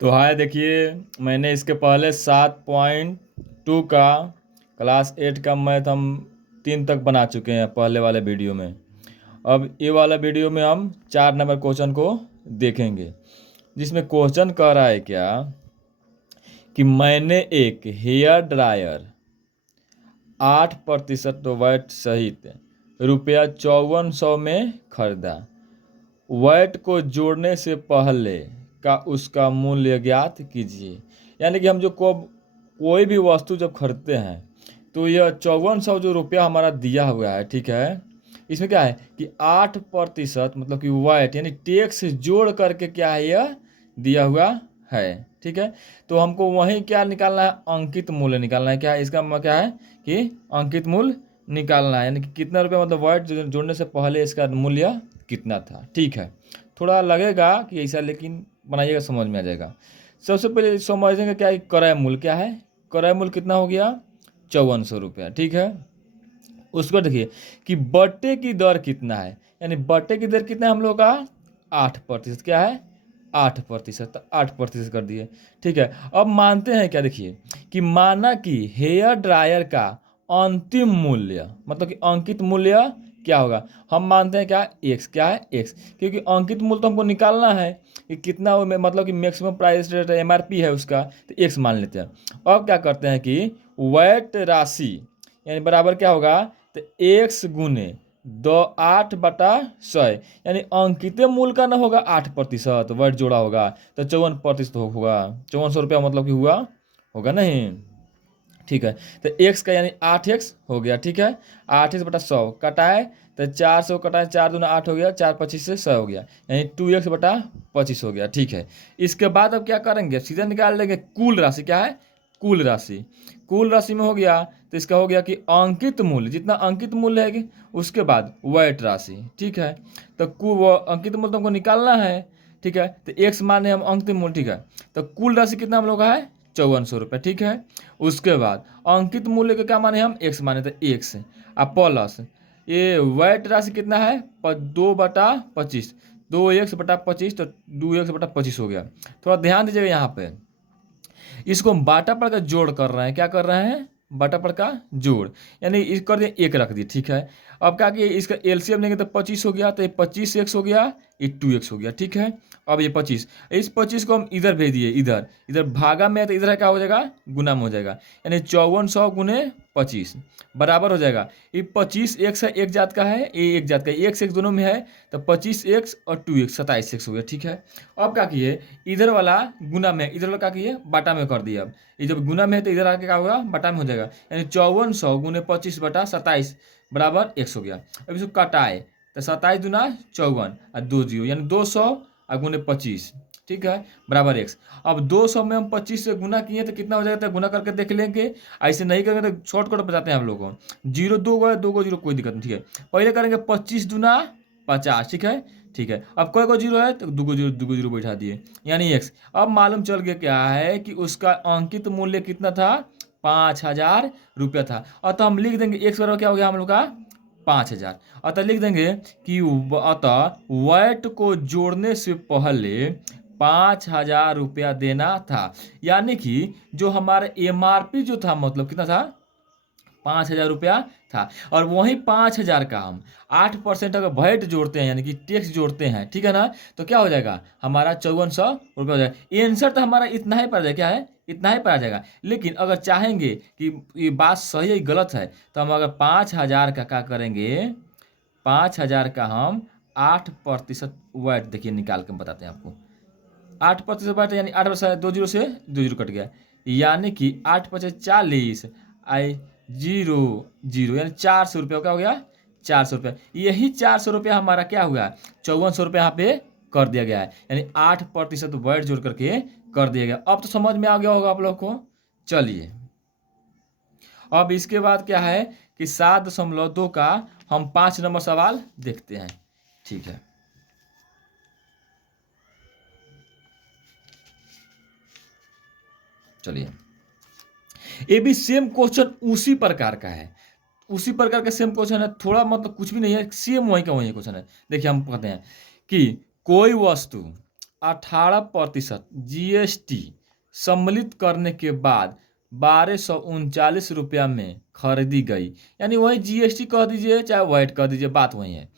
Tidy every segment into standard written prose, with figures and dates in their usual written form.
तो हाय देखिए, मैंने इसके पहले 7.2 का क्लास 8 का मैथ हम 3 तक बना चुके हैं पहले वाले वीडियो में। अब ये वाला वीडियो में हम 4 नंबर क्वेश्चन को देखेंगे, जिसमें क्वेश्चन कह रहा है क्या कि मैंने एक हेयर ड्रायर 8% वैट सहित रुपया 5400 में खरीदा। वैट को जोड़ने से पहले का उसका मूल्य ज्ञात कीजिए। यानी कि हम जो कोई भी वस्तु जब खरीदते हैं तो यह 5400 जो रुपया हमारा दिया हुआ है, ठीक है, इसमें क्या है कि 8% मतलब कि वैट यानी टैक्स जोड़ करके क्या है यह दिया हुआ है, ठीक है। तो हमको वहीं क्या निकालना है, अंकित मूल्य निकालना है। क्या है इसका क्या है कि अंकित मूल्य निकालना है, यानी कि कितना रुपया मतलब वैट जोड़ने से पहले इसका मूल्य कितना था, ठीक है। थोड़ा लगेगा कि ऐसा, लेकिन बनाइएगा समझ में आ जाएगा। सबसे पहले समझेंगे क्या है क्रय मूल्य क्या है। क्रय मूल्य कितना हो गया 5400 रुपया, ठीक है। उसको देखिए कि बट्टे की दर कितना है, यानी बट्टे की दर कितना है हम लोग का 8%। क्या है 8%, तो 8% कर दिए, ठीक है। अब मानते हैं क्या, देखिए कि माना कि हेयर ड्रायर का अंतिम मूल्य मतलब कि अंकित मूल्य क्या होगा। हम मानते हैं क्या एक्स, क्या है एक्स, क्योंकि अंकित मूल्य तो हमको निकालना है कि कितना वो मतलब कि मैक्सिमम प्राइस रेट एमआरपी है उसका, तो एक्स मान लेते हैं। अब क्या करते हैं कि वैट राशि यानी बराबर क्या होगा, तो एक्स गुने 8/100, यानी अंकित मूल्य का ना होगा 8%, वर्ड जोड़ा होगा तो 54% होगा। 5400 रुपया मतलब कि हुआ होगा नहीं, ठीक है। तो एक्स का यानी 8x हो गया, ठीक है। 8x/100 कटाए तो 400 कटाए, 4×2 = 8 हो गया, 4×25 से 100 हो गया, यानी 2x/25 हो गया, ठीक है। इसके बाद अब क्या करेंगे, सीधा निकाल लेंगे कुल राशि। क्या है कुल राशि। कुल राशि में हो गया तो इसका हो गया कि अंकित मूल्य, जितना अंकित मूल्य है कि उसके बाद वैट राशि, ठीक है। तो वो अंकित मूल्य तो हमको निकालना है, ठीक है। तो एक्स माने हम अंकित मूल्य, ठीक है। तो कुल राशि कितना हम लोग का है 5400 रुपये, ठीक है। उसके बाद अंकित मूल्य के क्या माने हम एक्स माने, तो एक्स अब प्लस ये वैट राशि कितना है 2/25, 2x/25 तो 2x/25 हो गया। थोड़ा ध्यान दीजिएगा यहाँ पे, इसको हम बाटा पर का जोड़ कर रहे हैं। क्या कर रहे हैं, बाटा पर का जोड़, यानी इस कर दिए एक रख दिए, ठीक है। अब क्या किए इसका एलसीएम लेंगे तो 25 हो गया, तो ये 25x हो गया, ये 2x हो गया, ठीक है। अब ये 25, इस 25 को हम इधर भेज दिए, इधर इधर भागा में है तो इधर क्या हो जाएगा गुना में हो जाएगा, यानी 5400 गुने 25 बराबर हो जाएगा। ये 25x है, एक जात का है, ये एक जात का है, एक्स एक्स दोनों में है, तो 25x और 2x 27x हो गया, ठीक है। अब क्या किए इधर वाला गुना में, इधर वाला क्या किए बाटा में कर दिया। अब ये जब गुना में है तो इधर आके क्या होगा बटा में हो जाएगा, यानी 5400 गुने 25/27 बराबर x हो गया। अब इसको कटाए तो 27×2 = 54 और 2 जीरो, यानी 200 और गुने 25, ठीक है, बराबर x। अब 200 में हम 25 से गुना किए तो कितना हो जाएगा, तो गुना करके देख लेंगे। ऐसे नहीं करेंगे तो शॉर्टकट बताते हैं हम लोग को, 0 2 को कोई दिक्कत नहीं, ठीक है। पहले करेंगे 25×50, ठीक है, ठीक है। अब कोई जीरो है तो 2 को 0 बैठा दिए, यानी x। अब मालूम चल गया क्या है कि उसका अंकित मूल्य कितना था 5000 रुपया था। अतः हम लिख देंगे x बराबर क्या हो गया हम लोग का 5000। अतः लिख देंगे कि अतः वैट को जोड़ने से पहले 5000 रुपया देना था, यानी कि जो हमारा एमआरपी जो था मतलब कितना था 5000 रुपया था। और वहीं 5000 का हम 8% अगर वैट जोड़ते हैं यानी कि टैक्स जोड़ते हैं, ठीक है ना, तो क्या हो जाएगा हमारा 5400 रुपये हो जाएगा। आंसर तो हमारा इतना ही पड़ जाएगा, क्या है इतना ही पड़ जाएगा। लेकिन अगर चाहेंगे कि ये बात सही है गलत है, तो हम अगर 5000 का क्या करेंगे, 5000 का हम 8% वैट, देखिए निकाल के बताते हैं आपको। 8% वैट यानी 8 2 जीरो से 2 जीरो कट गया, यानी कि 8×5 = 40 आई 0 0, यानी 400 रुपये क्या हो गया 400 रुपये। यही 400 रुपया हमारा क्या हुआ 5400 रुपये यहाँ पे कर दिया गया है, यानी 8% वर्ड जोड़ करके कर दिया गया। अब तो समझ में आ गया होगा आप लोग को। चलिए अब इसके बाद क्या है कि 7.2 का हम 5 नंबर सवाल देखते हैं, ठीक है। चलिए ये भी सेम क्वेश्चन उसी प्रकार का है, उसी प्रकार का सेम क्वेश्चन है, थोड़ा मतलब कुछ भी नहीं है, सेम वही का वही क्वेश्चन है। देखिए हम कहते हैं कि कोई वस्तु 18% GST सम्मिलित करने के बाद 1239 रुपया में खरीदी गई, यानी वही जीएसटी कह दीजिए चाहे वैट कह दीजिए, बात वही है।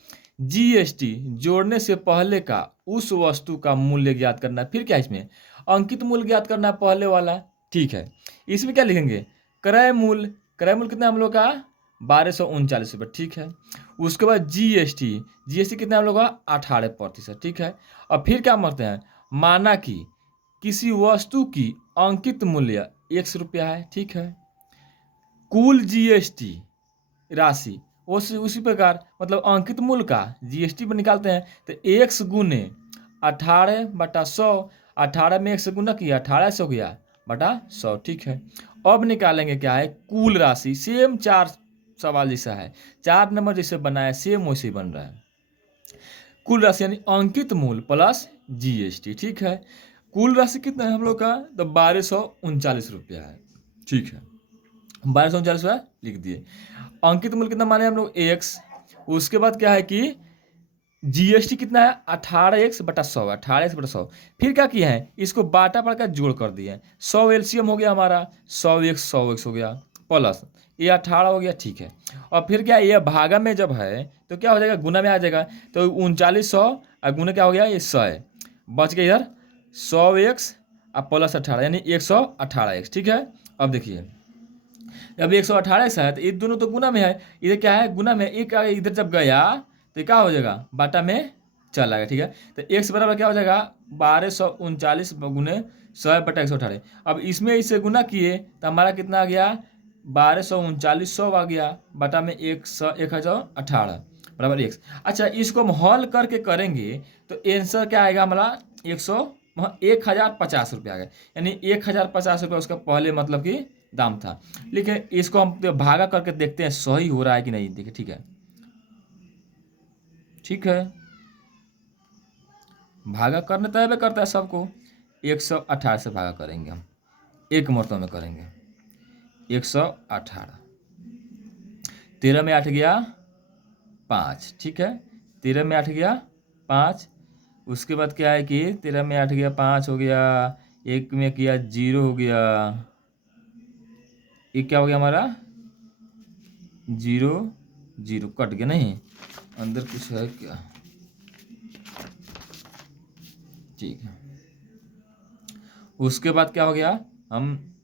जीएसटी जोड़ने से पहले का उस वस्तु का मूल्य ज्ञात करना। फिर क्या इसमें अंकित मूल्य ज्ञात करना पहले वाला, ठीक है। इसमें क्या लिखेंगे, क्रय मूल्य। क्रय मूल्य कितना हम लोग का 1239 रुपये, ठीक है। उसके बाद जीएसटी, जीएसटी कितना हम लोग का 18%, ठीक है। और फिर क्या मानते हैं, माना कि किसी वस्तु की अंकित मूल्य 100 रुपया है, ठीक है। कुल जीएसटी राशि उसी प्रकार मतलब अंकित मूल्य का जीएसटी पर निकालते हैं तो 1 गुने 18/100, 18 में 1 से गुना किया 1800 गया बटा 100, ठीक है। अब निकालेंगे क्या है, कुल राशि। सेम 4 सवाल जैसा है, 4 नंबर जैसे बना है सेम वैसे ही बन रहा है। कुल राशि यानी अंकित मूल्य प्लस जीएसटी, ठीक है। कुल राशि कितना है हम लोग का, तो 1239 रुपया है, ठीक है। 1239 रुपया लिख दिए। अंकित मूल्य कितना माने हम लोग x। उसके बाद क्या है कि जीएसटी कितना है 18x/100, 18x/100। फिर क्या किया है, इसको बाटा पड़कर जोड़ कर दिए। 100 एलसीएम हो गया हमारा, 100x हो गया, प्लस ये 18 हो गया, ठीक है। और फिर क्या ये भागा में जब है तो क्या हो जाएगा, गुना में आ जाएगा। तो 3900 और गुना क्या हो गया, ये 100 है, बच गया इधर 100x और प्लस 18 यानी 118x, ठीक है। अब देखिए अब 118 है तो ये दोनों तो गुना में है, इधर क्या है गुना में, एक इधर जब गया तो क्या हो जाएगा बाटा में चला गया, ठीक है। तो x बराबर क्या हो जाएगा 1239 गुने 100/118। अब इसमें इसे गुना किए तो हमारा कितना आ गया 1239 100 आ गया बटा में 1018 बराबर x। अच्छा इसको हम हल करके करेंगे तो आंसर क्या आएगा हमारा 1050 रुपया आ गया, यानी 1050 रुपया उसका पहले मतलब कि दाम था। लेकिन इसको हम भागा करके देखते हैं सही हो रहा है कि नहीं, देखिए, ठीक है, ठीक है। भागा करने तय करता है सबको, 118 से भागा करेंगे हम, एक मरतबा में करेंगे 118। 13 में 8 गया 5, ठीक है। 13 में 8 गया 5। उसके बाद क्या है कि 13 में 8 गया 5 हो गया, एक में किया 0 हो गया, ये क्या हो गया हमारा 0 0 कट गया, नहीं अंदर कुछ है क्या, ठीक है। उसके बाद क्या हो गया, हम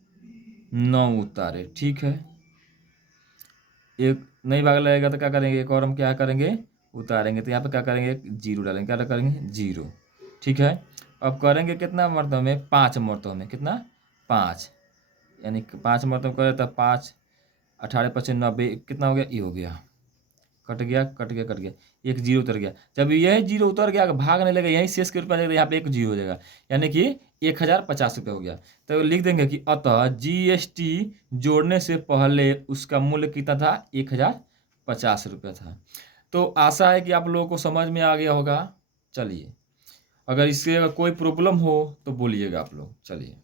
9 उतारे, ठीक है। एक नहीं भाग लगेगा तो क्या करेंगे, एक और हम क्या करेंगे उतारेंगे, तो यहाँ पे क्या करेंगे 0 डालेंगे, क्या करेंगे 0, ठीक है। अब करेंगे कितना मरतबा में, 5 मरतबा में, कितना 5, यानी 5 मरतबा करें तो 5 18 5 90 कितना हो गया, ये हो गया, कट गया कट गया कट गया, एक 0 उतर गया। जब यही 0 उतर गया भाग नहीं लगेगा, यही शेष के रूप में जाएगा, यहाँ पे एक 0 हो जाएगा, यानी कि 1050 रुपये हो गया। तो लिख देंगे कि अतः जीएसटी जोड़ने से पहले उसका मूल्य कितना था 1050 रुपये था। तो आशा है कि आप लोगों को समझ में आ गया होगा। चलिए, अगर इससे अगर कोई प्रॉब्लम हो तो बोलिएगा आप लोग, चलिए।